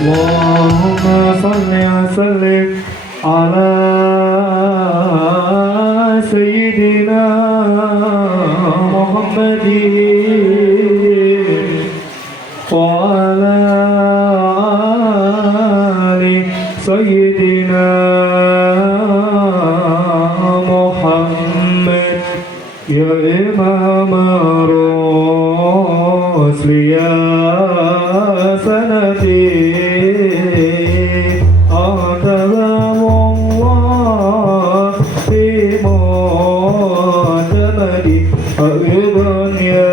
اللهم صل وسلم على سيدنا محمد وعلى آل سيدنا محمد يا إمام الرسل يا سندي أنت باب الله في معتمدي أيضا يا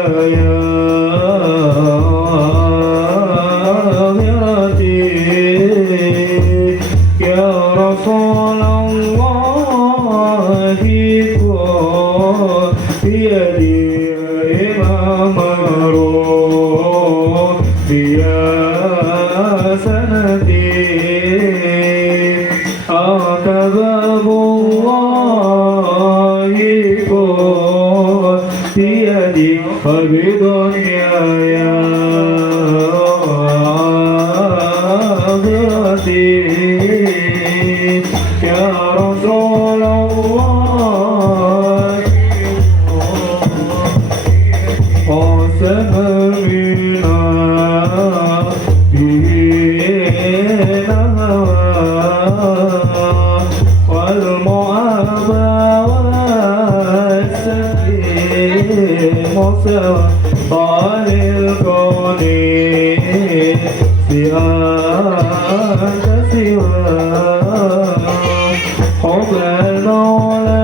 يا رسول الله بيدي إمام الروح يا سندي أنت باب الله بيدي فبدنيا يا يا رسول الله وسمعنا بنا والمعابى والسليم سوى طال الكون سواك سواك حب المولى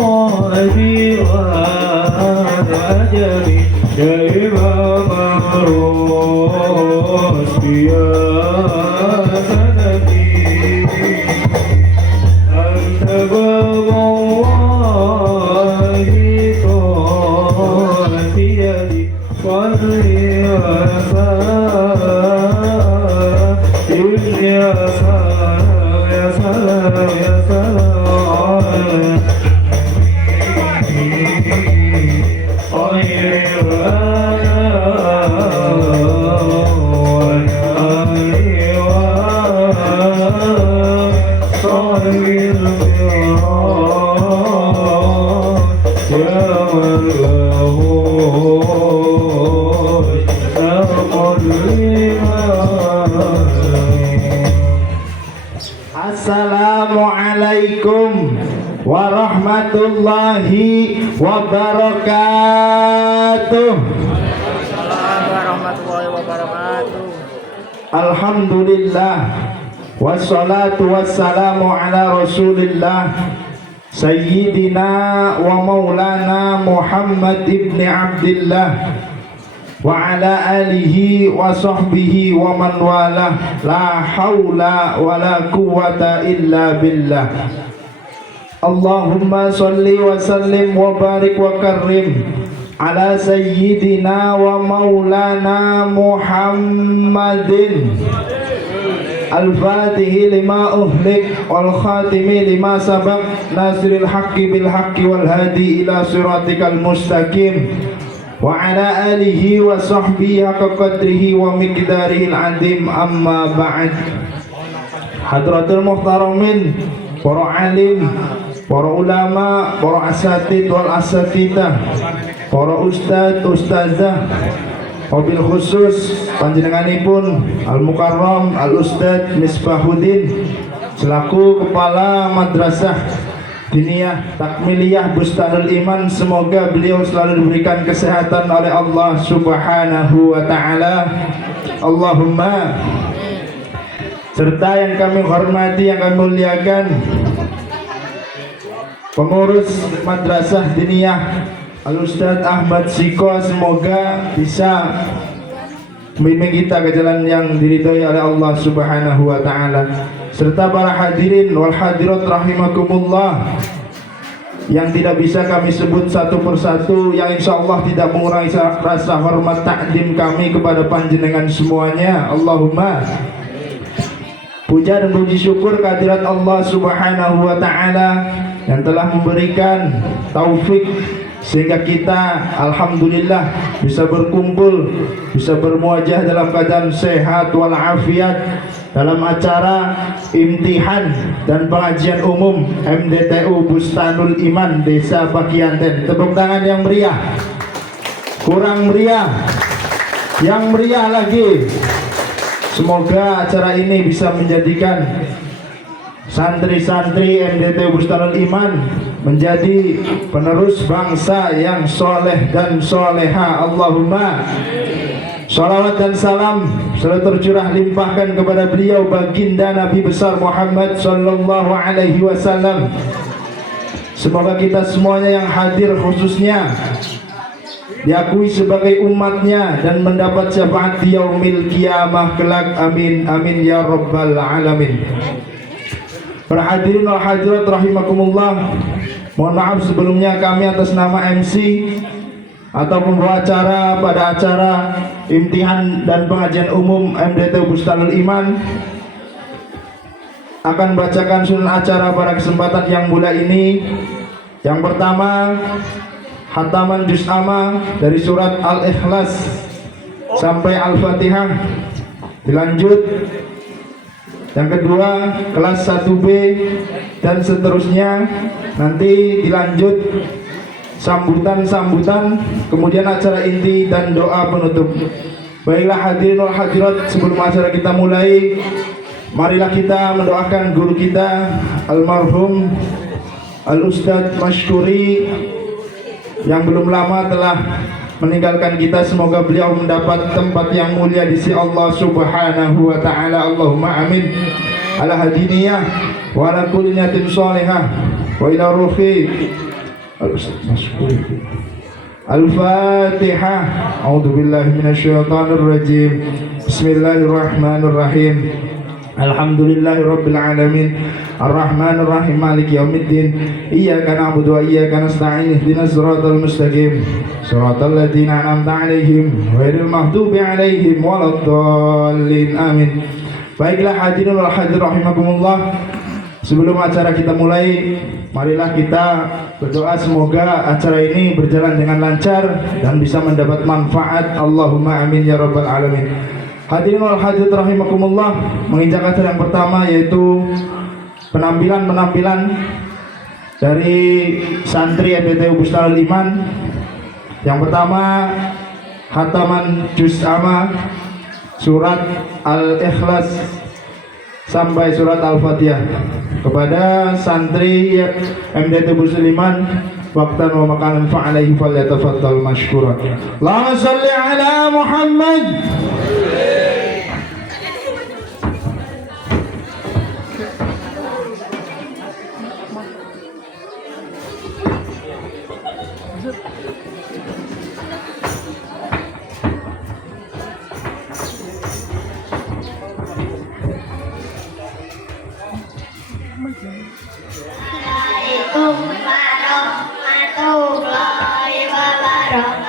العادي والعجب يا إمام الرشد يا سندي أنت باب الله قد بيدي صلي وسلم يا سلام يا سلام يا سلام خير Assalamualaikum warahmatullahi wabarakatuh. Warahmatullahi wabarakatuh. Alhamdulillah wassalatu wassalamu ala rasulillah Sayyidina wa maulana Muhammad ibn Abdillah wa ala alihi wa sahbihi wa man wala la hawla wa la quwwata illa billah. Allahumma salli wa sallim wa barik wa karrim ala sayyidina wa maulana Muhammadin al-fatihi lima uhlik wal khatimi lima sabaq nasiril haqqi bil haqqi wal hadi ila siratikal mustaqim wa ala alihi wa sahbihi haqqa qadrihi wa miqdarihil azim amma ba'd. Hadratul muhtaramin, para alim, para ulama, para asatid wal asatidah, para ustad, ustazah, wabil khusus panjenenganipun Al-Mukarram Al-Ustad Misbahuddin selaku Kepala Madrasah Diniyah Takmiliyah Bustanul Iman, semoga beliau selalu diberikan kesehatan oleh Allah Subhanahu wa taala. Allahumma. Serta yang kami hormati, yang kami muliakan pengurus Madrasah Diniyah Al-Ustad Ahmad Siko, semoga bisa membimbing kita ke jalan yang diridhai oleh Allah Subhanahu wa taala. Serta para hadirin wal hadirat rahimakumullah yang tidak bisa kami sebut satu persatu, yang insyaallah tidak mengurangi rasa hormat takdim kami kepada panjenengan semuanya. Allahumma. Puja dan puji syukur kehadirat Allah Subhanahu wa taala yang telah memberikan taufik sehingga kita alhamdulillah bisa berkumpul, bisa bermuajah dalam keadaan sehat walafiat dalam acara imtihan dan pengajian umum MDTU Bustanul Iman Desa Pakianten. Tepuk tangan yang meriah. Kurang meriah, yang meriah lagi. Semoga acara ini bisa menjadikan santri-santri MDT Bustanul Iman menjadi penerus bangsa yang soleh dan soleha. Allahumma salawat dan salam selalu tercurah limpahkan kepada beliau baginda Nabi besar Muhammad sallallahu alaihi wasallam. Semoga kita semuanya yang hadir khususnya diakui sebagai umatnya dan mendapat syafaat di yaumil qiyamah kelak. Amin amin ya rabbal alamin. Para hadirin wal hadirat rahimakumullah, mohon maaf sebelumnya kami atas nama MC atau pembawa acara pada acara imtihan dan pengajian umum MDT Bustanul Iman akan bacakan sunan acara pada kesempatan yang mulia ini. Yang pertama, khataman juz amma dari surat Al-Ikhlas sampai Al-Fatihah. Dilanjut yang kedua kelas 1B dan seterusnya, nanti dilanjut sambutan-sambutan, kemudian acara inti dan doa penutup. Baiklah hadirin wal hadirat, sebelum acara kita mulai, marilah kita mendoakan guru kita almarhum Al-Ustadz Mashkuri yang belum lama telah meninggalkan kita. Semoga beliau mendapat tempat yang mulia di sisi Allah Subhanahu wa taala. Allahumma amin. Ala hadiniyah wa ala kulli niyatin shalihah wa ila ruhi Al-Fatihah. A'udzu billahi minasyaitonir rajim. Bismillahirrahmanirrahim. Alhamdulillahi rabbil alamin. Ar-Rahmanir Rahim. Maliki yaumiddin. Iyyaka na'budu wa iyyaka nasta'in. Ihdinas siratal mustaqim. Siratal ladzina an'amta 'alaihim ghairil maghdubi 'alaihim waladdallin. Amin. Baiklah hadirin wal hadirat rahimakumullah, sebelum acara kita mulai, marilah kita berdoa semoga acara ini berjalan dengan lancar dan bisa mendapat manfaat. Allahumma amin ya rabbal alamin. Hadirin wal hadirat rahimakumullah, menginjak acara yang pertama yaitu penampilan dari santri MDT Bustanul Iman. Yang pertama, khataman juz amma surat Al-Ikhlas sampai surat Al-Fatihah kepada santri MDT Bustanul Iman. Waqtan wa makanan fa'alaihi falyatafaddal mashkuran. Allahumma shalli ala Muhammad. Warahmatullahi wabarakatuh.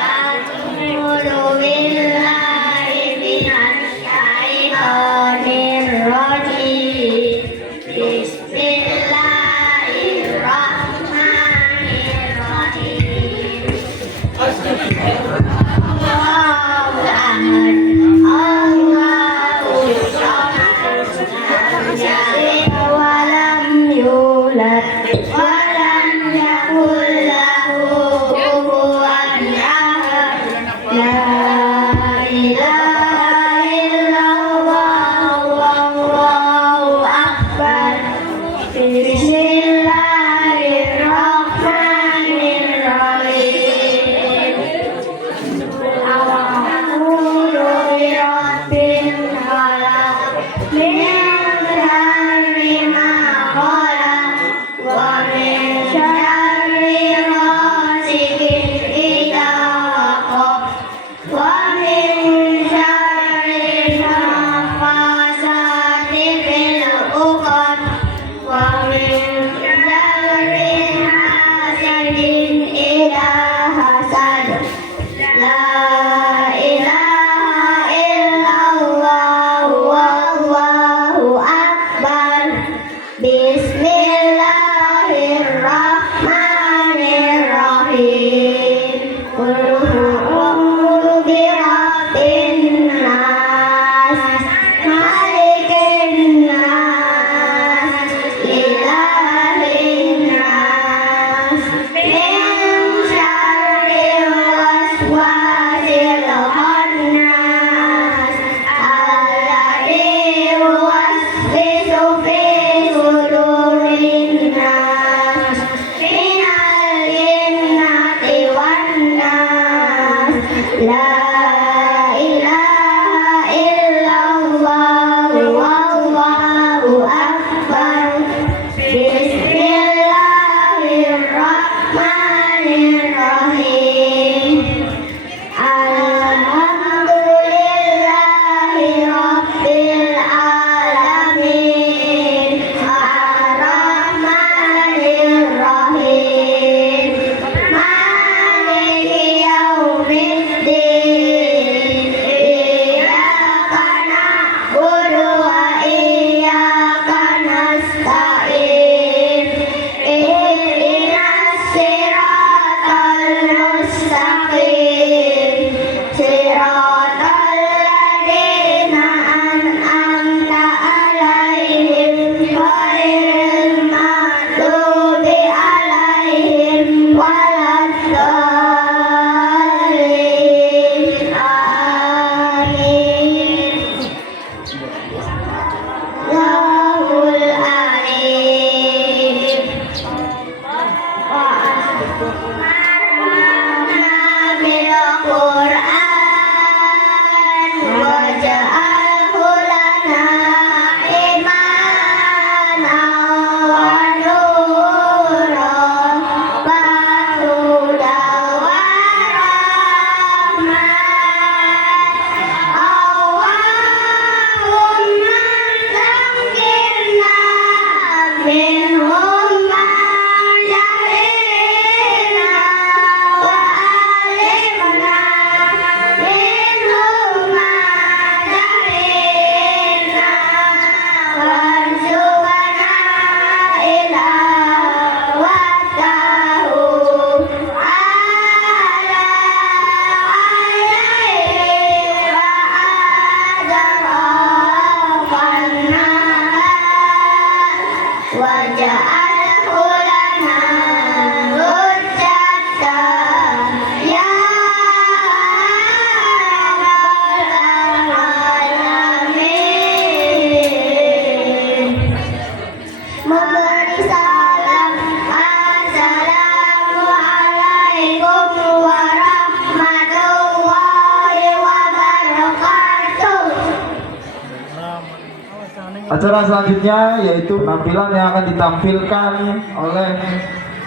Acara selanjutnya yaitu penampilan yang akan ditampilkan oleh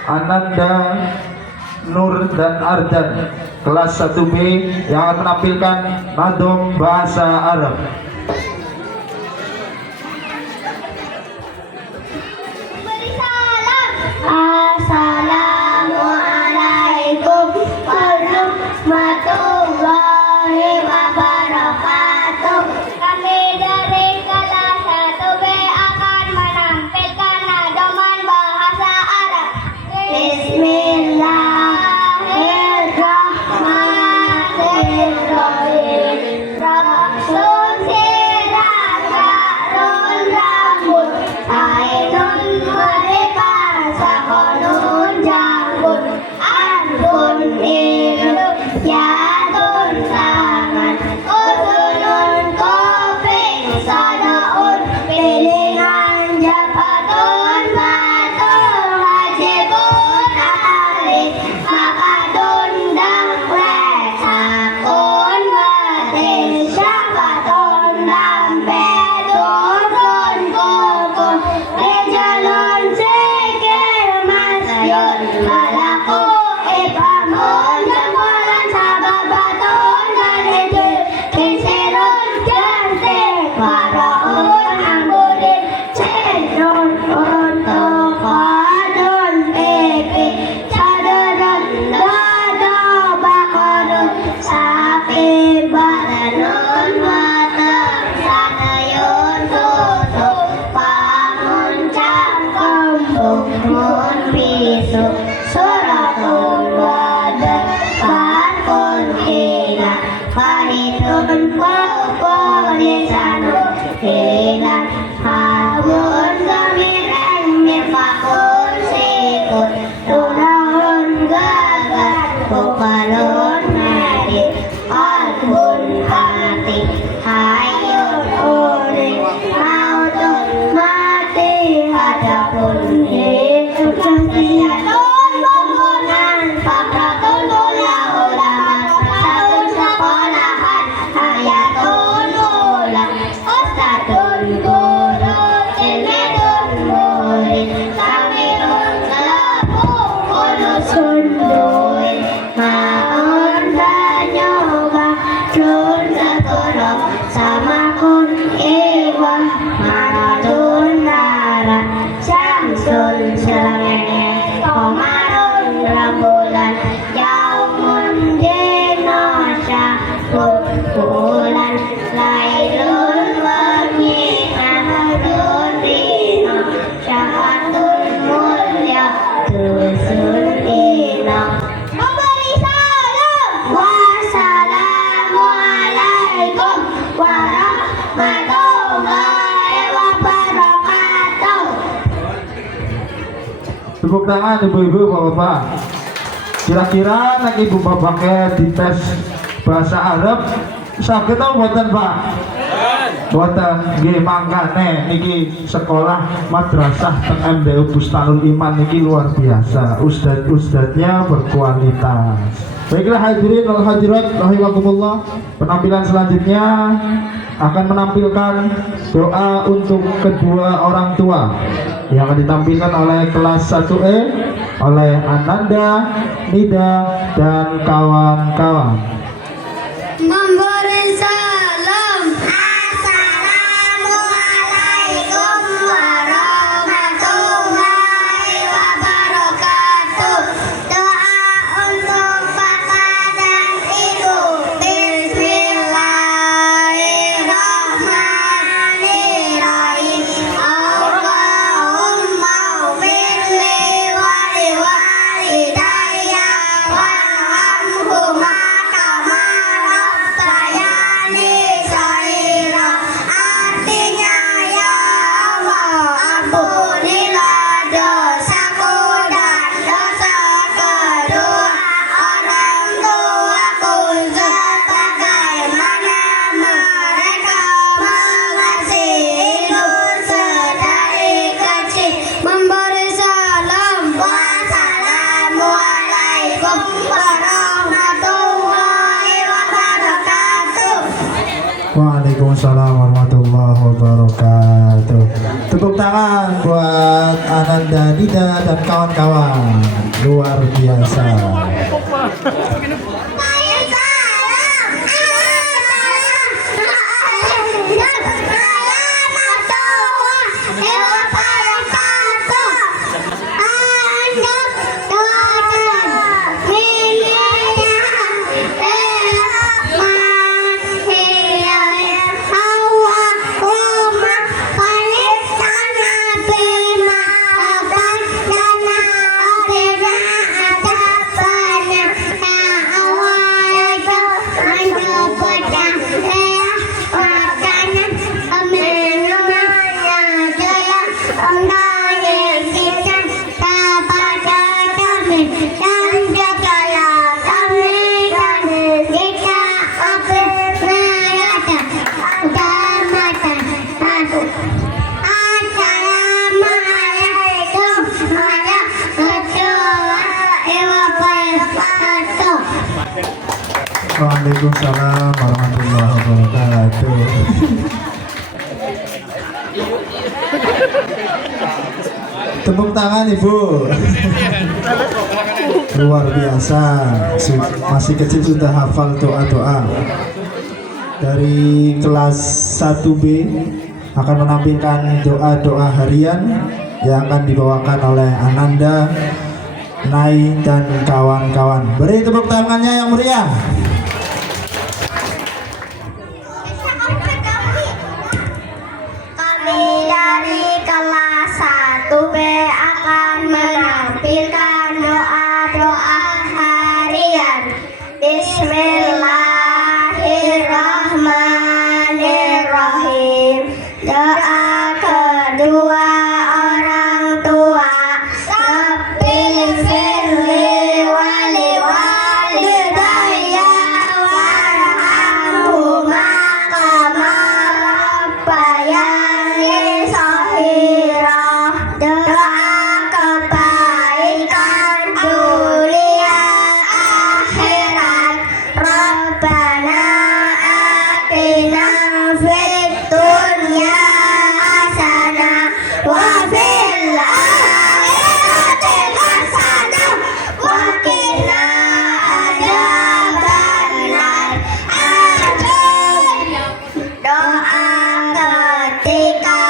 Ananda Nur dan Ardan kelas 1B yang akan menampilkan nadom bahasa Arab. Assalamualaikum warahmatullahi wabarakatuh. Kami dari kelas 1B akan menampilkan nadoman bahasa Arab. Bismillahirrahmanirrahim. Rasul sirajarun rambut, ainun mereka sakonun janggut, arbun ilu yatun tangan, usulun kuping sadaun, pilihan japatun matul wajibun ahli, makadun dangwe sakun batin syakatun dampe turun kukun, rejalun sikir masyun, malaku ibamun jempolan sababatun ganijil, kinsirun jantik waraun ambudin, cenrun untuk kadun piki, cadadun dada bakarun, sapi badanun matang sanayun susu, pamun cangkem bukmun pisu, suratul badan karkun hina, kahitun pokolisanun hina, hawun gamireng mirfakun sikun, tunahun gagar bukalun medit, kalbun hati, hayun unik, mautun mati, hadapun hidup sesiyatun bangunan, fakratun mulia ulama, satun sekolahan, hayatun ulang, ustadun guru, ilmitun murid, samirun kelabu, kulusun duit, maun banyoba, dun seturok, samakun iwa, maradun nara, syamsun selangenge, komarun rembulan, yaumun dino syahun bulan, lailun wangi, naharun dino, syahatun mulia, dusun dino. Memberi salam. Wassalamualaikum warahmatullahi wabarakatuh. Tepuk tangan ibu-ibu, bapak-bapak. Kira-kira nek ibu bapaknya dites bahasa Arab saged ta mboten, Pak? Mboten. Nggih, mangkane niki sekolah madrasah teng MDU Bustanul Iman niki luar biasa. Ustadz-ustadznya berkualitas. Baiklah hadirin wal hadirat rahimakumullah. Penampilan selanjutnya akan menampilkan doa untuk kedua orang tua yang akan ditampilkan oleh kelas 1E oleh Ananda, Nida dan kawan-kawan. Memberi salam. Assalamualaikum warahmatullahi wabarakatuh. Doa untuk bapak dan ibu. Bismillahirrahmanirrahim. Allahumma firli wa liwalidayya warhamhuma kama rabbayani shaghira. Artinya, ya Allah, ampunilah dosaku dan dosa kedua orang tuaku, sebagaimana mereka mengasihiku sedari kecil. Memberi salam. Wassalamualaikum warahmatullahi wabarakatuh. Waalaikumsalam warahmatullahi warahmatullahi wabarakatuh. Tepuk tangan buat Ananda Dida dan kawan-kawan. Luar biasa. Waalaikumsalam warahmatullahi wabarakatuh. Tepuk tangan Ibu. Luar biasa. Masih kecil sudah hafal doa-doa. Dari kelas 1B akan menampilkan doa-doa harian yang akan dibawakan oleh Ananda, Nai dan kawan-kawan. Beri tepuk tangannya yang meriah. Kami dari kelas 1B akan menampilkan doa-doa harian. Bismillahirrahmanirrahim. Doa kedua orang tua. Rabbil firli wali walidayya warhamhuma kama rabbayani shaghira. Doa kebaikan dunia akhirat. Rabbana atina fid dunya hasanah wa fil akhirati hasanah wa qina adzabannar. Amin. Doa ketika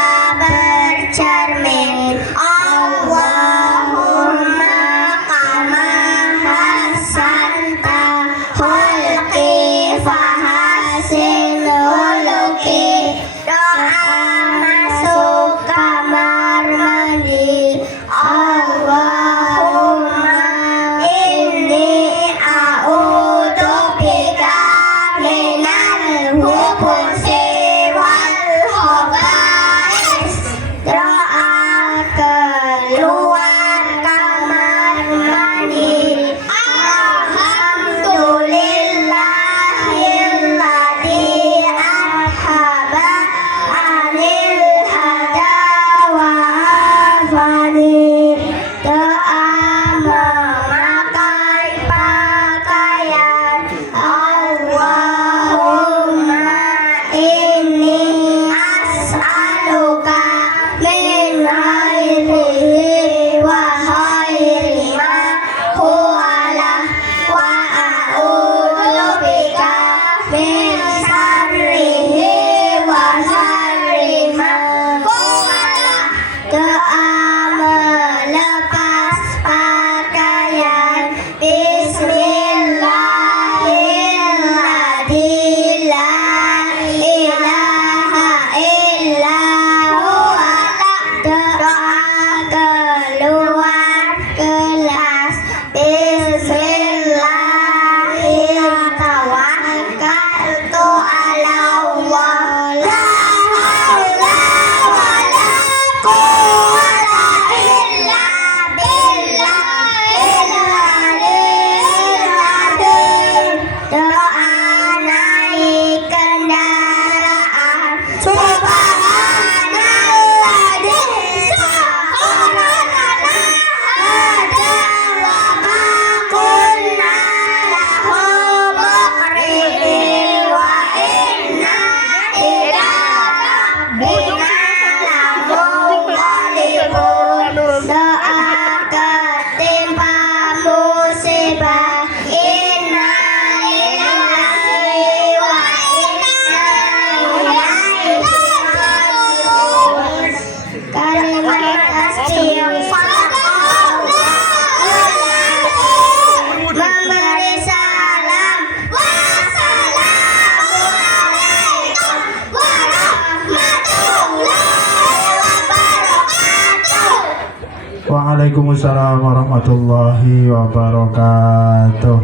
Waalaikumsalam warahmatullahi wabarakatuh.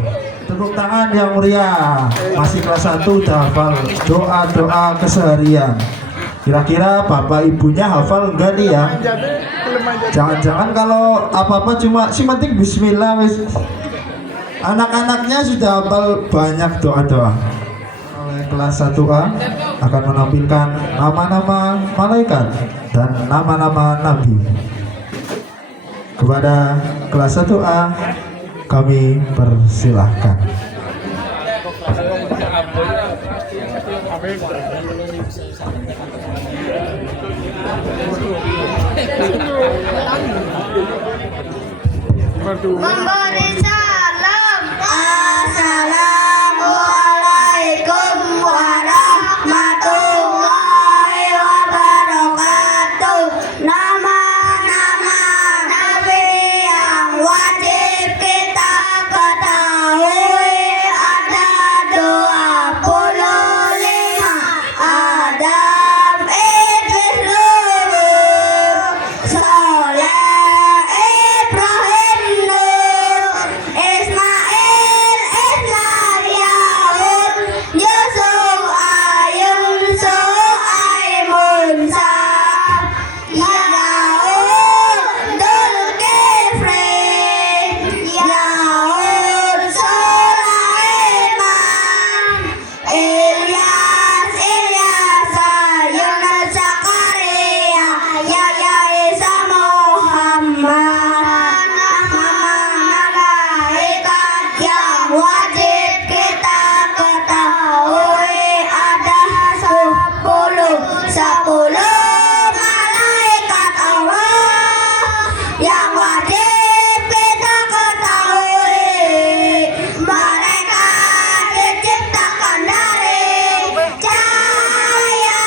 Tepuk tangan yang meriah. Masih kelas 1 udah hafal doa-doa keseharian. Kira-kira bapak ibunya hafal enggak nih ya? Jangan-jangan kalau apa-apa cuma simatik bismillah wis. Anak-anaknya sudah hafal banyak doa-doa. Oleh kelas 1A akan menampilkan nama-nama malaikat dan nama-nama nabi. Kepada kelas 1A kami persilahkan. Memberi salam. Assalamualaikum warahmatullahi wabarakatuh. Nama-nama nabi yang wajib kita ketahui ada 25. Adam, Idris, Lut, Saleh, Ibrahim, Nuh, Ismail, Ishak, Yahud, Yusuf, Ayub, Su'aib, Musa, Daud, Dzulkifli, Yahud, Sulaiman, Ilyas, Yunus, Zakaria, Yahya, Isa, Muhammad. Nama malaikat yang wajib kita ketahui ada 10 malaikat Allah yang wajib kita ketahui. Mereka diciptakan dari cahaya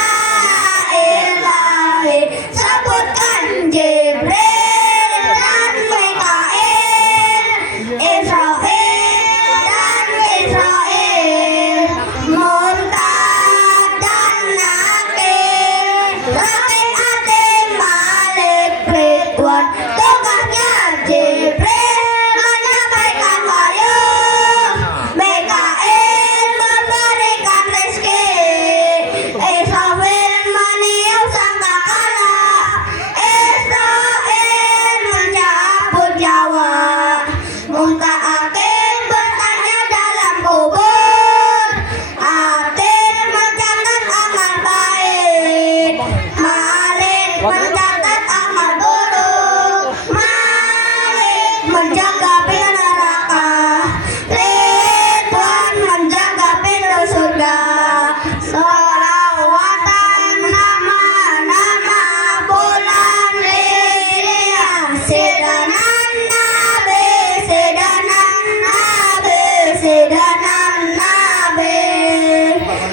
ilahi. Sebutkan Jibril dan Mikail, Israfil dan Israil, Munkar dan Nakir, Rakib, Atid, Malik, Ridwan. Tugasnya Jibril menyampaikan wahyu, Mikail memberikan rezeki, Israfil meniup sangkakala, Israil mencabut nyawa, Munkar bertanya dalam kubur, Atid mencatat amal baik, Malik mencatat amal buruk, Malik menjaga pintu neraka, Ridwan menjaga pintu surga. Sholawatan nama-nama bulan hijriah, Sidanan Nabi, Sidanan Nabi, Sidanan Nabi,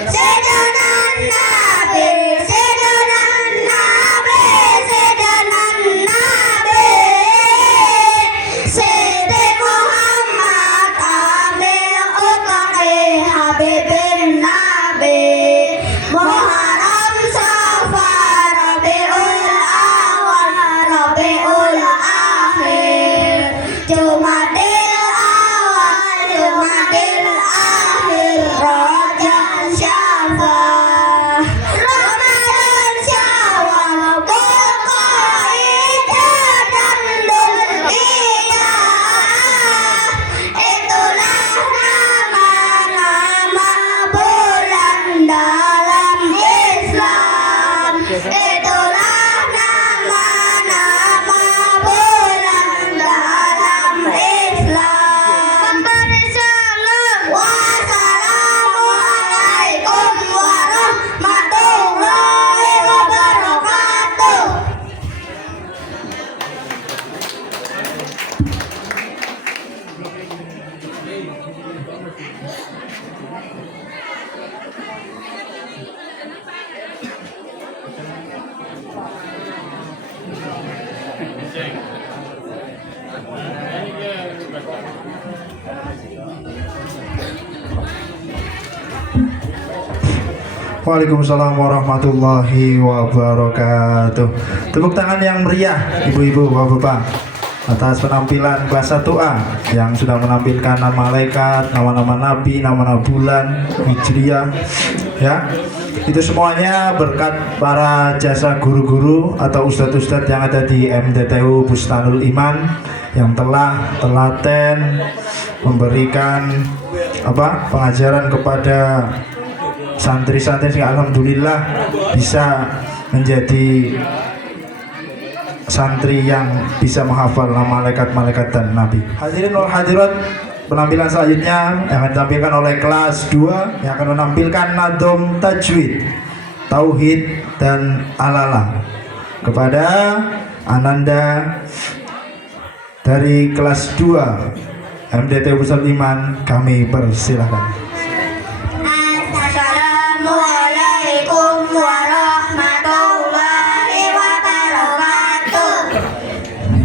Sidanan Nabi, Sidanan Nabi, Sidanan Nabi, Sidi Muhammad Amir Utaqi Habibin Nabi, Muharram, Safar, Rabiul Awal, Rabiul Akhir, Jumadil Awal, Jumadil Akhir, Rajab, Syawal, Ramadan, Syawal, Dzulqa'dah dan Dzulhijjah. Itulah nama-nama bulan dalam Islam. Itulah nama-nama bulan dalam Islam. Memberi salam. Wassalamualaikum warahmatullahi wabarakatuh. Waalaikumsalam warahmatullahi wabarakatuh. Tepuk tangan yang meriah, ibu-ibu, bapak-bapak. atas penampilan kelas 1A yang sudah menampilkan nama malaikat, nama-nama nabi, nama-nama bulan, hijriah ya. Itu semuanya berkat para jasa guru-guru atau ustadz-ustadz yang ada di MDTU Bustanul Iman yang telah telaten memberikan pengajaran kepada santri-santri sehingga alhamdulillah bisa menjadi santri yang bisa menghafal nama malaikat-malaikat dan nabi. Hadirin wal hadirat, penampilan selanjutnya yang akan ditampilkan oleh kelas 2 yang akan menampilkan nadom tajwid, tauhid dan alala. Kepada Ananda dari kelas 2 MDT Pusat Iman kami persilahkan. Assalamualaikum warahmatullahi wabarakatuh.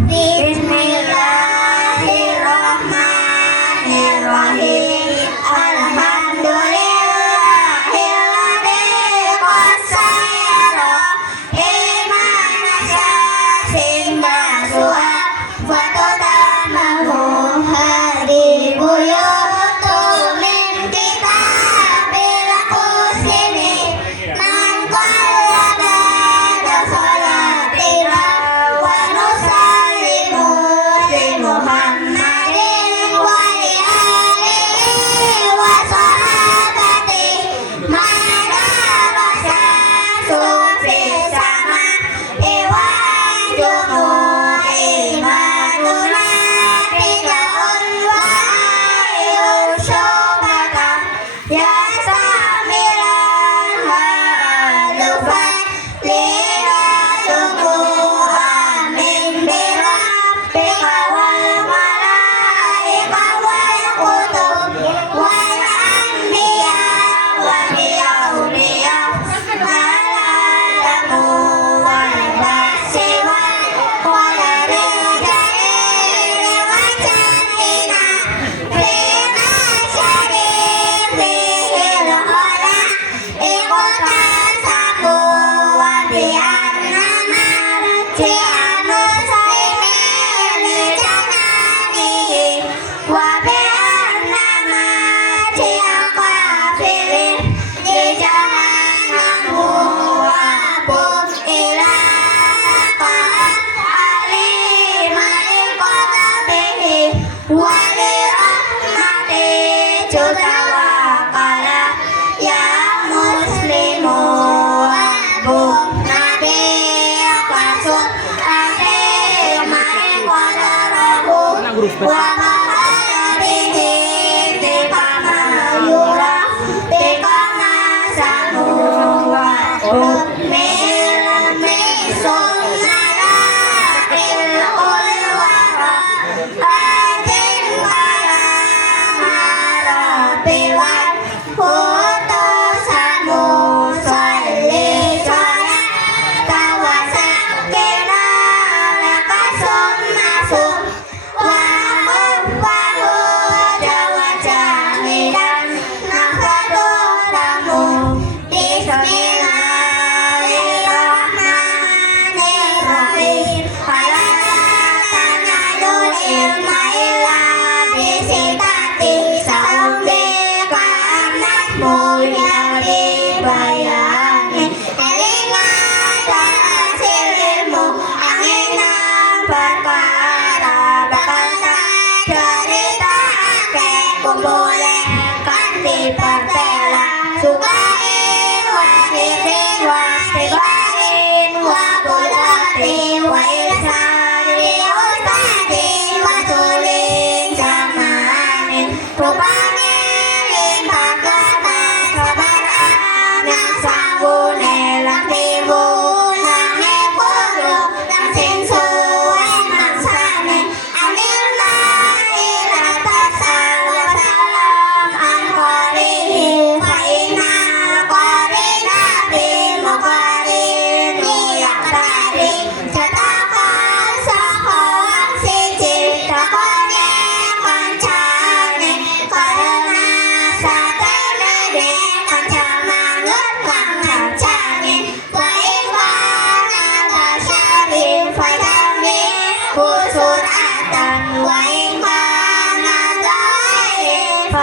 Bismillahirrahmanirrahim. Alhamdulillahilladzi qassara imana syasimba su'a wa tutamahu hadibuyutu min kitabil husni man qallaba dasalatina wa nusallimu li Muhammadin wa li alihi wa sahabati madara sufi sama iwa jumu imanuna tidaun wa ayun syobaka ya samiran wa alufan lira jumu amin birabbika wal malaika wal kutub wal anbiya wa biyauliya malamu wal basi wal rijali wa jannina fina syarifihil hola iqtasamu wa bi'annana ji'anu saimili jananihi wa bi'annama ji'akafiri di jahanamu wa bum ilaqa'an alimani qadabihi wa lirahmati jutawakala ya muslimu wa bum nabi kasut alimani qadarahu wa ma'alihi tikama yura tikama sanu wa milmi sunnala ilul wara adin marabiwan putusanmu salli sholat tawasakina lakasum masuk wa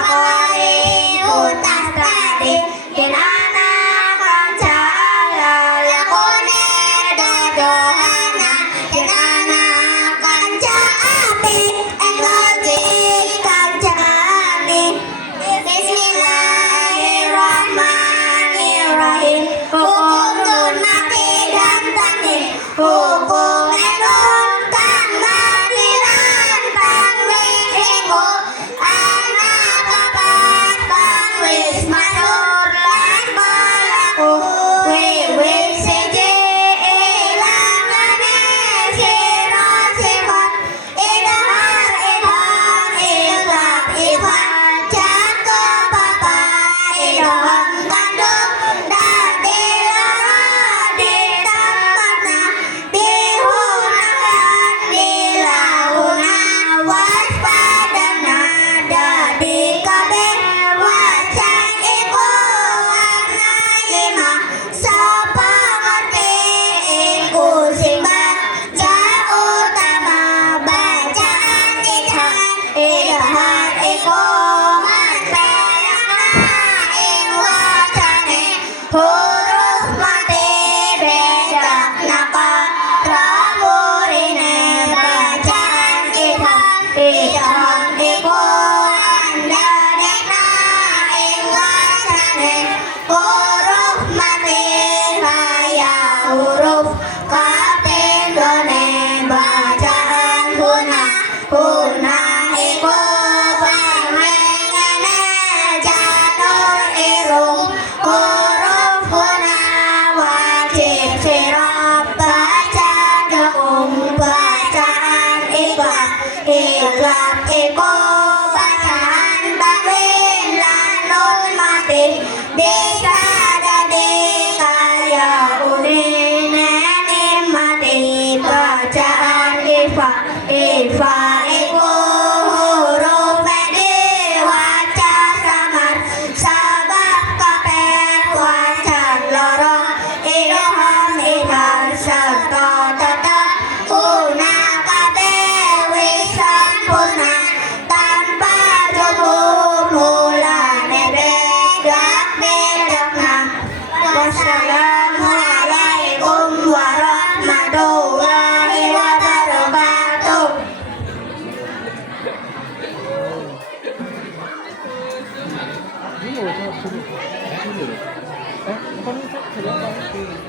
kali utas tadi kinana kanca ala lakone dodohana kinana kanca api ekoji kanca ani Bismillahirrahmanirrahim hukum sunati dan tani hukum elok kang madilan kang wihiku anak kapat kang wis matur lan kalaku wiwit siji ilangane sira sifat idhar cakep apa idham kandung dadi lara di tempatna dihunakan di launa waspadana dadi kabeh wacan iku warna lima sapa ngerti iku simbang utama bacaan idhar iku ing wacane huruf mati bedak napa pramurine bacaan idham iku andadekna ing wacane huruf mati kaya huruf kapindhone bacaan huna iku pamengane janur irung huruf huna wajib sirap baca dukung bacaan ikhlas iku bacaan tanwin lan nun mati bisa dadi kaya urine mati bacaan ifa iku huruf diwaca samar sabab kapet wacan loro ilham ikhlas serta tetep guna kabeh wis sampurna tanpa cukup mulane bedak-bedakna wassalamualaikum warahmatullahi wabarakatuh.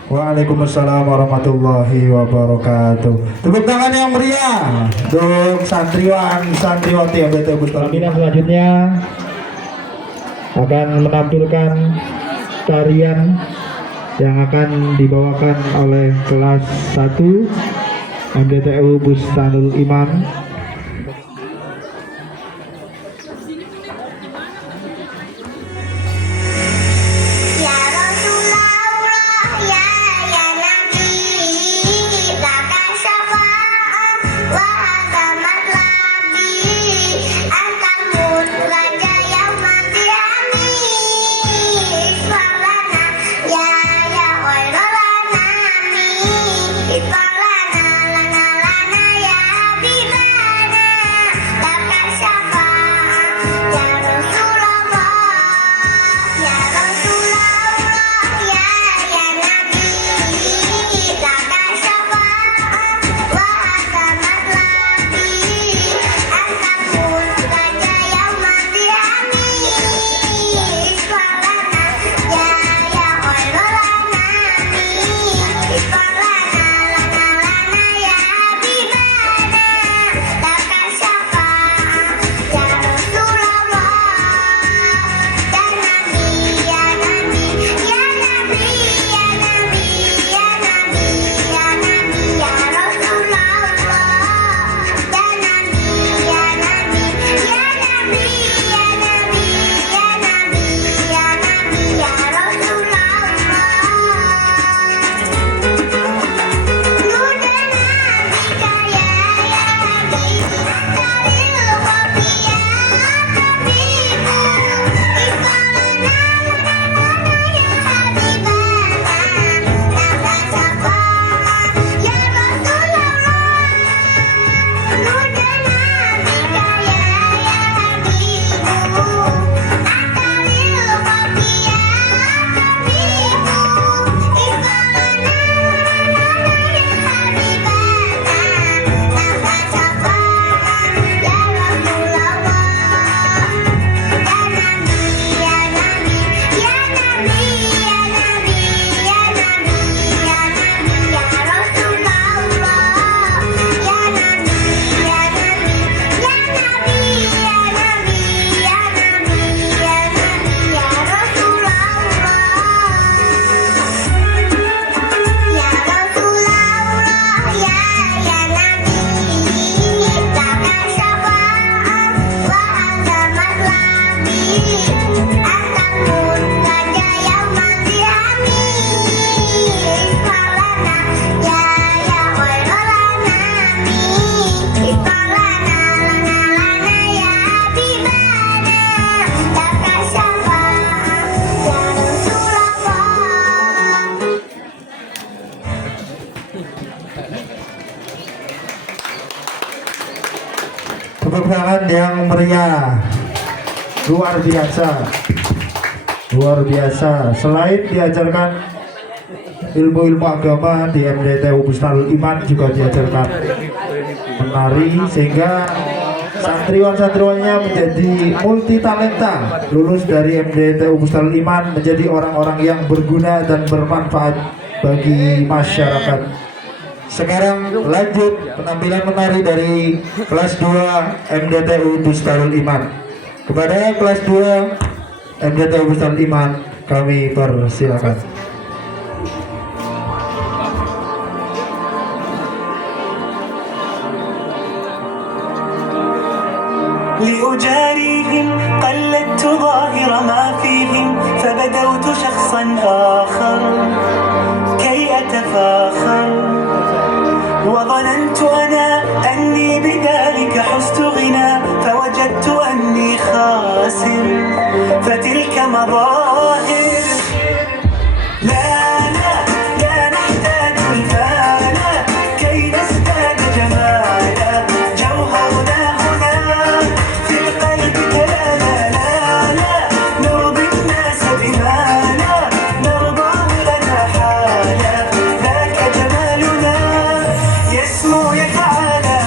Waalaikumsalam warahmatullahi wabarakatuh. Tepuk tangan yang meriah untuk santriwan santriwati yang betul-betul. Pimpinan selanjutnya akan menampilkan tarian yang akan dibawakan oleh kelas 1 MDTU Bustanul Iman. Ya Rasulullah ya Nabi laka syafaat wa hakamat lagi antamut raja yang matiami isfalana ya khairalana isfalana lana ya habibana laka syafaat ya Rasulullah ya Rasulullah ya Nabi laka syafaat wa hakamat lagi antamut raja yang matiami isfalana ya khairalana isfalana lana Tepuk tangan yang meriah. Luar biasa. Luar biasa. Selain diajarkan ilmu-ilmu agama di MDTU Bustanul Iman, juga diajarkan menari, sehingga santriwan-santriwannya menjadi multi talenta, lulus dari MDTU Bustanul Iman menjadi orang-orang yang berguna dan bermanfaat bagi masyarakat. Sekarang lanjut penampilan menari dari kelas 2 MDTU Bustanul Iman. Kepada kelas 2 MDTU Bustanul Iman kami persilakan. لأجاريهم قلدت ظاهر ما فيهم فبدوت شخصا آخر كي أتفاخر وظننت أنا أني بذلك حزت غنى فوجدت أني خاسر فتلك مظاهر لا لا لا نحتاج المال كي نزداد جمالا جوهرنا هنا في القلب كلانا لا لا نرضي الناس بما لا نرضاه لنا حالا ذاك جمالنا يسمو يتعالى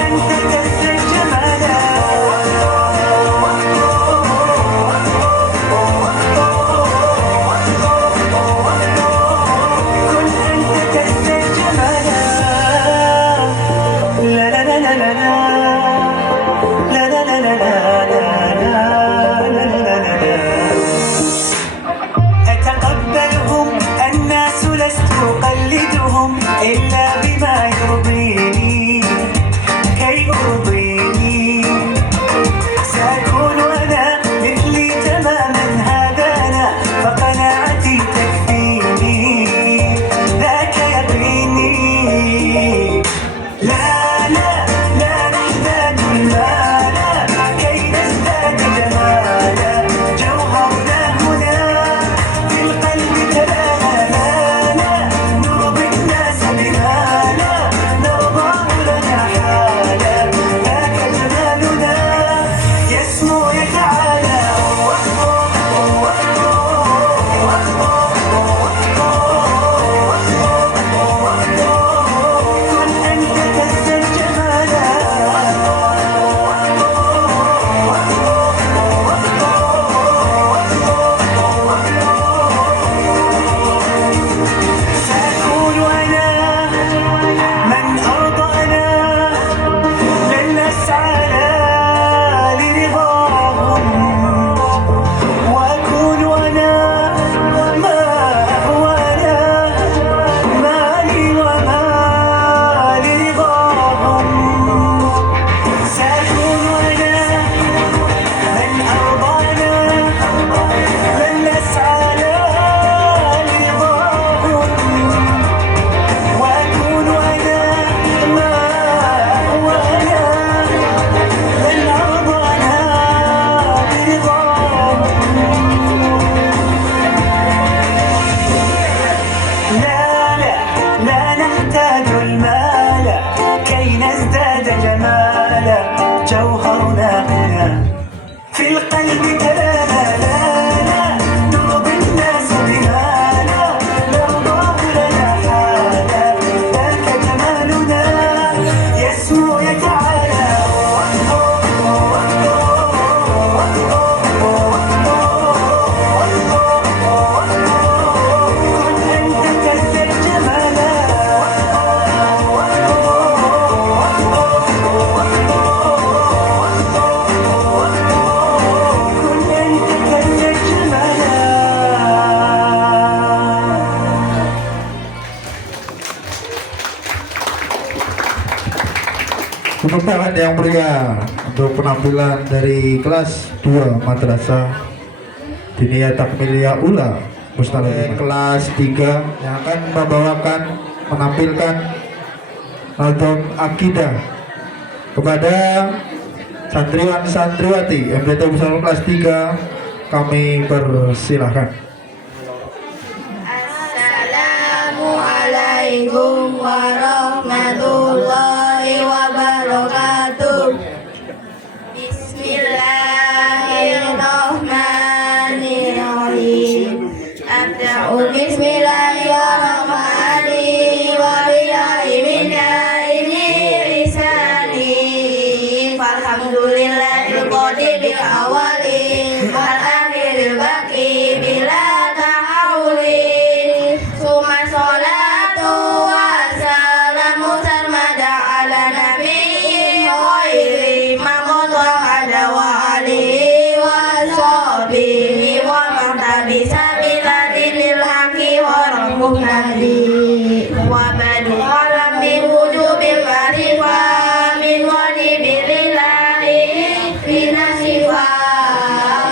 أنت تزداد جمالا كن أنت تزداد جمالا لا لا لا لا لا لا لا لا لا لا لا أتقبلهم الناس لست أقلدهم إلا بما يرضيني كي أرضيني سأكون أنا مثلي تماما هذا أنا فقناعتي تكفيني ذاك يقيني لا لا لا نحتاج المال كي نزداد جمالا جوهرنا هنا في القلب كلانا لا لا نرضي الناس بما لا نرضاه لنا حالا ذاك جمالنا يسمو يتعالى كن أنت تزداد جمالا سأكون أنا من أرضى أنا لن أسعى لرضاهم وأكون أنا ما هو أنا مالي وما لرضاهم سأكون أنا من أرضى أنا لن أسعى لرضاهم وأكون أنا ما هو أنا لن أرضى أنا برضاهم لا لا لا نحتاج المال كي نزداد جمالا جوهرنا هنا في القلب كلانا لا لا نرضي الناس بما لا نرضاه لنا حالا ذاك جمالنا يسمو يتعالى كن أنت تزداد جمالا كن أنت تزداد جمالا Tepuk tangan yang meriah untuk penampilan dari kelas 2 Madrasah Diniyah Takmiliyah Ula Bustanul Iman. Kelas 3 yang akan membawakan menampilkan album Akidah kepada santriwan santriwati MDTU Bustanul kelas 3 kami persilahkan. Assalamualaikum warahmatullahi wabarakatuh. Bismillahirrahmanirrahim. Abda'u bismillahirrahmanirrahim. Wabillahi minaini isani. Alhamdulillahil qadimil awali wal akhiril baqi bila tahawuli. Suma sholatu wassalamu sarmada ala nabiyyi ghairi mamudwa ala wa alihi wa sahbihi wa man tabisa biladinil haqi wa rabbuh nadi wa badu alam min wujubil marifah min wadibilillahi binasifa.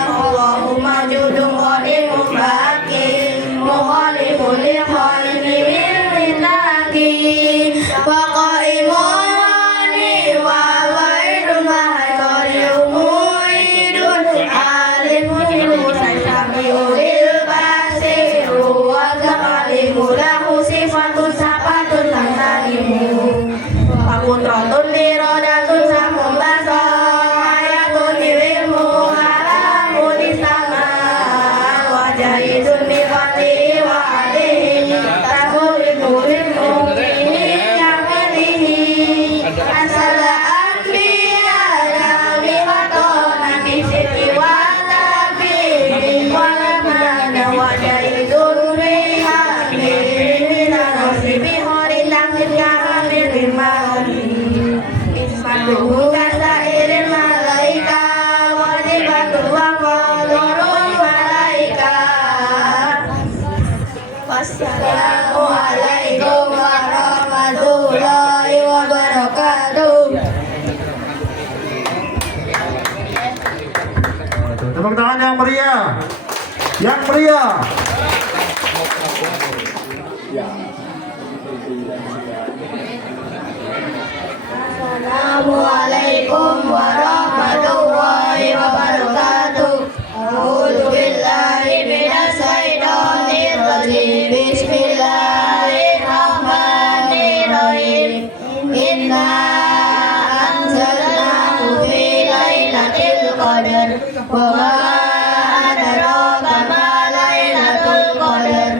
Allahumma judum qadimun bakin mukhalifun li khalqi min lillahi wa qaimuni wa waidun wa haqqarium muidun alimun musayyabiul basiru wa zakalimu lahu sifatun safatun tantaimu pakutratun lirodatun samum baso ayatun diwilmu halamun istama wajahidun bifati wa alihi tamulimu ilmu ini yang alihi asala anbiya yami watona kisiti walabi walamana wajahidun bihami minanosibi horindasin yahamil bimani ismatuhu kasairin malaika wajibatul wa qadurul malaika. Wassalamualaikum warahmatullahi wabarakatuh. Tepuk tangan yang meriah. Yang meriah. Assalamualaikum warahmatullahi wabarakatuh. A'udzu billahi minasy syaithanir rajim. Bismillahirrahmanirrahim. Inna anzalnahu fi lailatul qadar wa ma adraka ma lailatul qadar.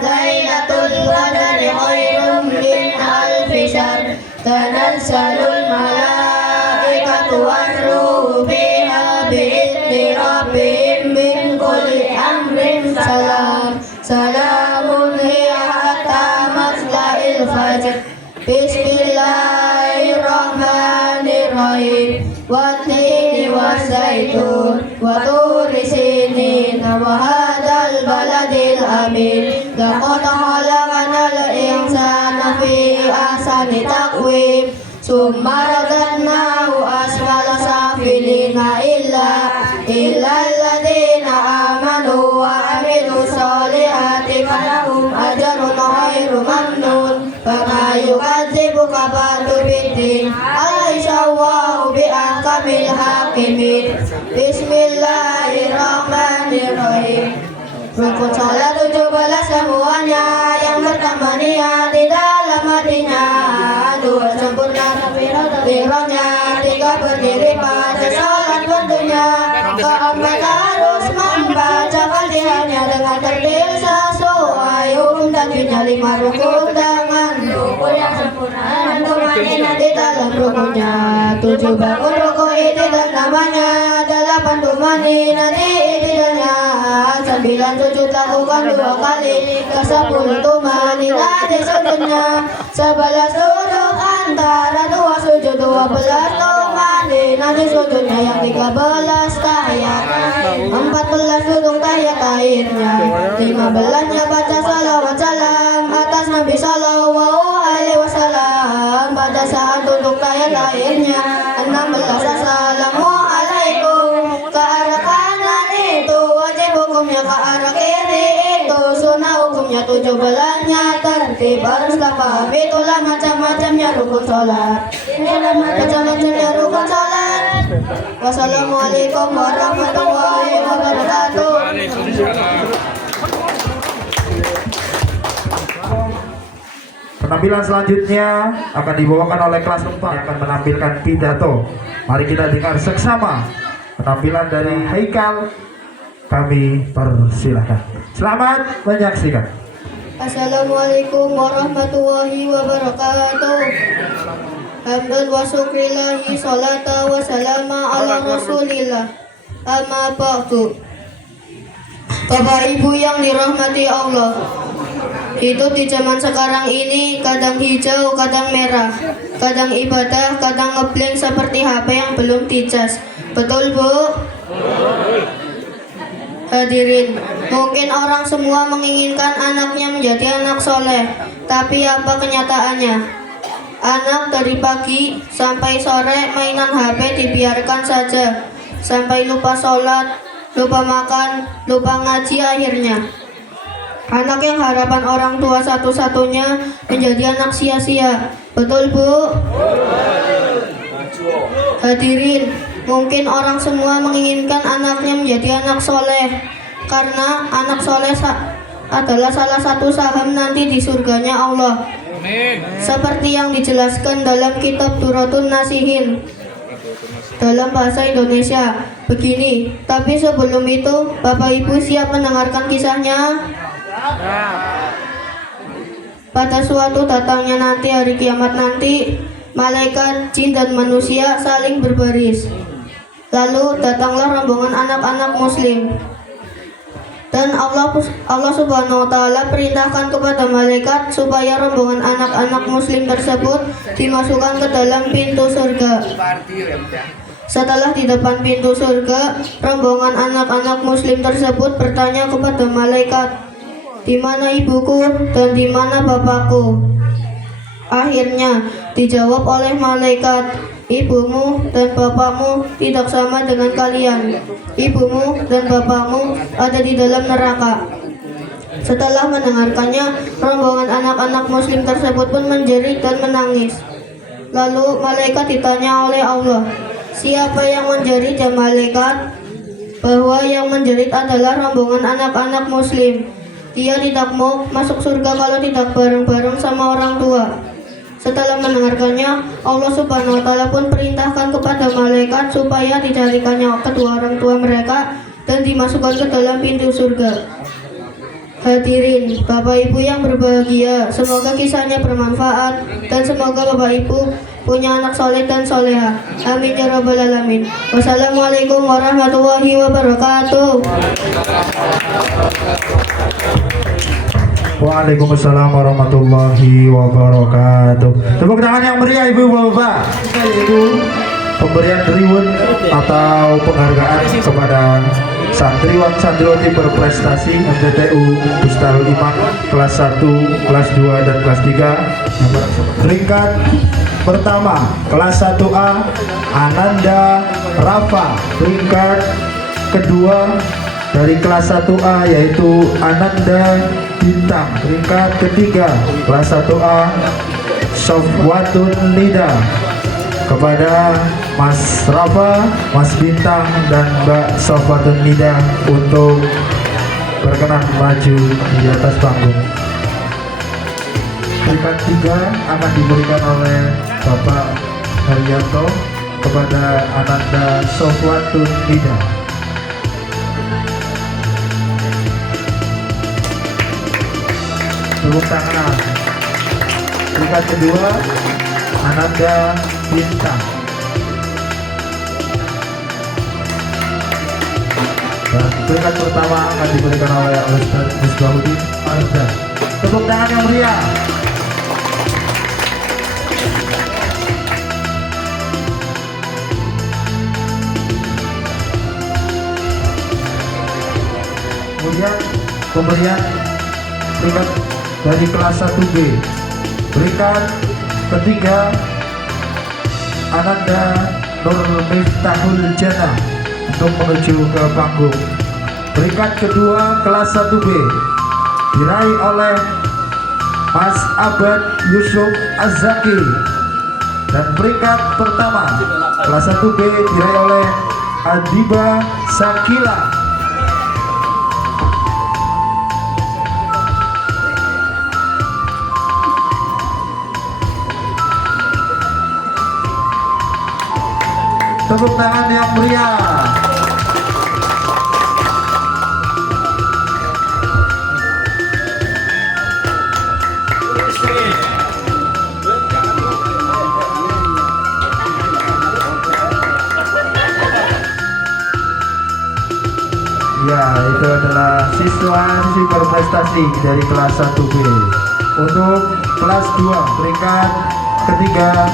Lailatul qadari khairum min alfi syahr. Tanazzalul malaikatu war-ruhu fiha bi'izni rabbihim min kulli amrin salam. Salamun hiya hatta matla'il fajr. Bismillahirrahmanirrahim. Wat-tini was-zaitun wa turi sinin wa hadzal baladil amin. Laqad khalaqnal insana fi ahsani taqwim. Summa radadnahu asfala safilina illa alladhina amanu wa amilus solihati falahum ajrun ghairu mamnun. Fama yukadzibuka ba'du biddin. Alaihissallahu bi ahkamil hakimin. Bismillahirrahmanirrahim. Rukun salat 17 semuanya yang pertama niat di dalam hatinya, dua sempurna takbirnya, tiga berdiri pada salat waktunya, keempat harus membaca Fatihahnya dengan tertil sesuai hukum tajwidnya, 5 rukun dengan rukun yang sempurna dan tumanina di dalam rukunnya, 7 bangun rukun i'tidal namanya, 8 tumanina di i'tidalnya, 9 sujud lakukan 2 kali, ke-10 tumanina di sujudnya, 11 duduk antara 2 sujud, 12 tumanina di sujudnya, yang 13 tahiyat, 14 duduk tahiyat akhirnya, 15-nya baca salawat salam atas Nabi sallallahu alaihi wasallam pada saat duduk tahiyat akhirnya, 16 assalamualaikum. Ke arah kanan itu wajib hukumnya, ke arah kiri itu sunnah hukumnya, 17-nya tertib harus paham, itulah macam-macamnya rukun sholat, itulah macam-macamnya rukun sholat. Wassalamualaikum warahmatullahi wabarakatuh. Penampilan selanjutnya akan dibawakan oleh kelas 4 yang akan menampilkan pidato. Mari kita dengar seksama penampilan dari Haikal. Kami persilahkan. Selamat menyaksikan. Assalamualaikum warahmatullahi wabarakatuh. Hamdan wa syukrillahi salata wa salama ala rasulillah. Amma ba'du. Bapak Ibu yang dirahmati Allah, hidup di zaman sekarang ini kadang hijau, kadang merah, kadang ibadah, kadang ngeblank seperti HP yang belum dicas. Betul Bu? Hadirin, mungkin orang semua menginginkan anaknya menjadi anak soleh, tapi apa kenyataannya? Anak dari pagi sampai sore mainan HP dibiarkan saja, sampai lupa sholat, lupa makan, lupa ngaji akhirnya. Anak yang harapan orang tua satu-satunya menjadi anak sia-sia. Betul Bu? Hadirin, mungkin orang semua menginginkan anaknya menjadi anak soleh, karena anak soleh adalah salah satu saham nanti di surganya Allah. Seperti yang dijelaskan dalam kitab Duratun Nasihin dalam bahasa Indonesia begini. Tapi sebelum itu, Bapak Ibu siap mendengarkan kisahnya? Pada suatu datangnya nanti hari kiamat nanti, malaikat, jin dan manusia saling berbaris. Lalu datanglah rombongan anak-anak muslim. Dan Allah Subhanahu wa Ta'ala perintahkan kepada malaikat supaya rombongan anak-anak muslim tersebut dimasukkan ke dalam pintu surga. Setelah di depan pintu surga, rombongan anak-anak muslim tersebut bertanya kepada malaikat, "Di mana ibuku dan di mana bapakku?" Akhirnya dijawab oleh malaikat, "Ibumu dan bapakmu tidak sama dengan kalian. Ibumu dan bapakmu ada di dalam neraka." Setelah mendengarkannya, rombongan anak-anak muslim tersebut pun menjerit dan menangis. Lalu malaikat ditanya oleh Allah, "Siapa yang menjerit ya malaikat?" Bahwa yang menjerit adalah rombongan anak-anak muslim. Dia tidak mau masuk surga kalau tidak bareng-bareng sama orang tua. Setelah mendengarkannya, Allah Subhanahu wa Ta'ala pun perintahkan kepada malaikat supaya dicarikannya kedua orang tua mereka dan dimasukkan ke dalam pintu surga. Hadirin, Bapak Ibu yang berbahagia, semoga kisahnya bermanfaat dan semoga Bapak Ibu punya anak soleh dan soleha. Amin ya rabbal alamin. Wassalamualaikum warahmatullahi wabarakatuh. Waalaikumsalam warahmatullahi wabarakatuh. Tepuk tangan yang meriah Ibu Bapak. Yaitu pemberian reward atau penghargaan kepada santriwan santriwati berprestasi MTTU Bustarul Iman kelas 1, kelas 2 dan kelas 3. Peringkat pertama kelas 1A Ananda Rafa. Peringkat kedua dari kelas 1A yaitu Ananda Bintang. Peringkat ketiga kelas 1A Sofwatun Nida. Kepada Mas Rafa, Mas Bintang dan Mbak Sofwatun Nida untuk berkenan maju di atas panggung. Peringkat 3 akan diberikan oleh Bapak Haryanto kepada Ananda Sofwatun Nida. Tepuk tangan. Peringkat kedua Ananda Bintang. Dan peringkat pertama akan diberikan oleh Ustaz Misbahuddin Arda. Tepuk tangan yang meriah. Kemudian pemberian peringkat dari kelas 1B. Peringkat ketiga Ananda Nur Miftahul Jannah untuk menuju ke panggung. Peringkat kedua kelas 1B diraih oleh Mas Abad Yusuf Az-Zaki. Dan peringkat pertama kelas 1B diraih oleh Adiba Sakila. Tepuk tangan yang meriah. Ya, itu adalah siswa-siswi berprestasi dari kelas 1B. Untuk kelas 2, peringkat ketiga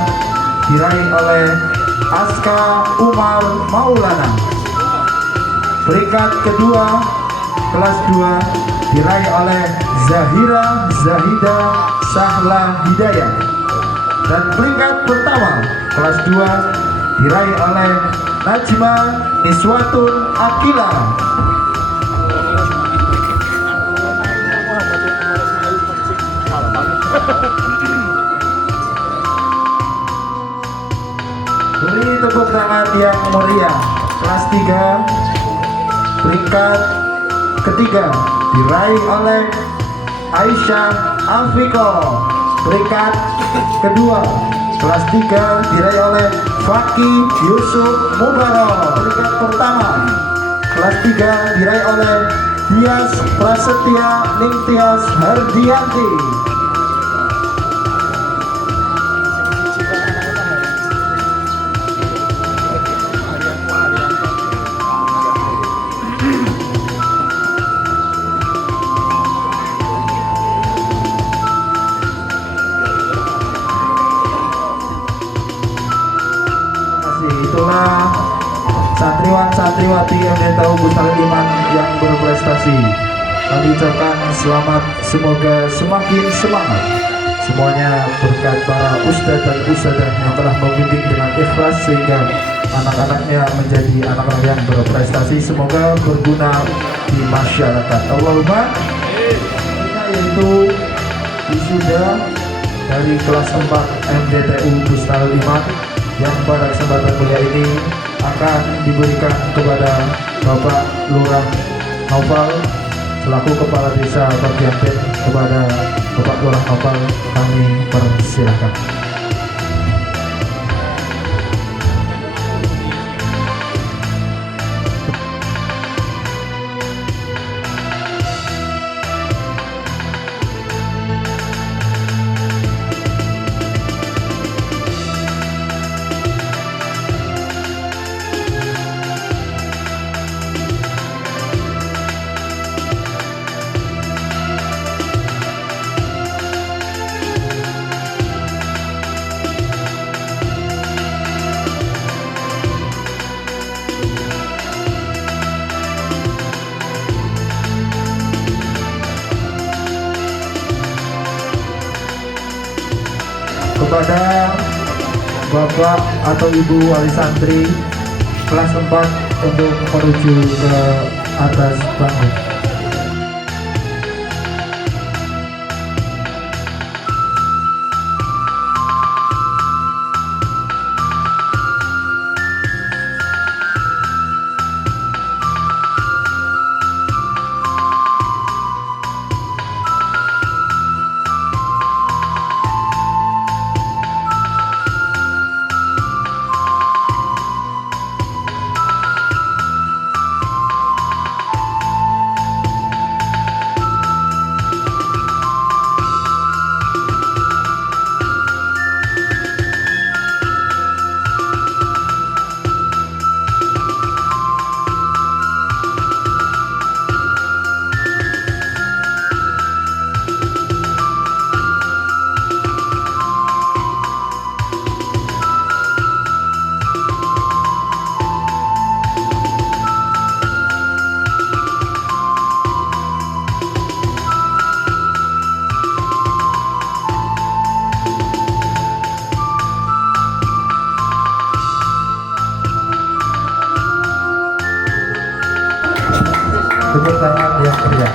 diraih oleh Aska Umar Maulana. Peringkat kedua, kelas 2 diraih oleh Zahira Zahida Sahla Hidayah. Dan peringkat pertama, kelas 2 diraih oleh Najma Niswatun Akila. Beri tepuk tangan yang meriah. Kelas 3, peringkat ketiga diraih oleh Aisyah Afiko. Peringkat kedua, kelas 3 diraih oleh Faki Yusuf Mubarok. Peringkat pertama, kelas 3 diraih oleh Tias Prasetya Ningtyas Hardianti. Itulah santriwan-santriwati MDTU Bustalul Iman yang berprestasi. Kami ucapkan selamat, semoga semakin semangat. Semuanya berkat para ustadz dan ustadzah yang telah membimbing dengan ikhlas sehingga anak-anaknya menjadi anak-anak yang berprestasi. Semoga berguna di masyarakat. Allahumma. Yaitu wisuda dari kelas 4 MDTU Bustalul Iman yang pada kesempatan mulia ini akan diberikan kepada Bapak Lurah Naufal selaku Kepala Desa Bagianten. Kepada Bapak Lurah Naufal kami persilakan. Kepada Bapak atau Ibu Wali Santri kelas 4 untuk menuju ke atas panggung. Tepuk tangan yang meriah.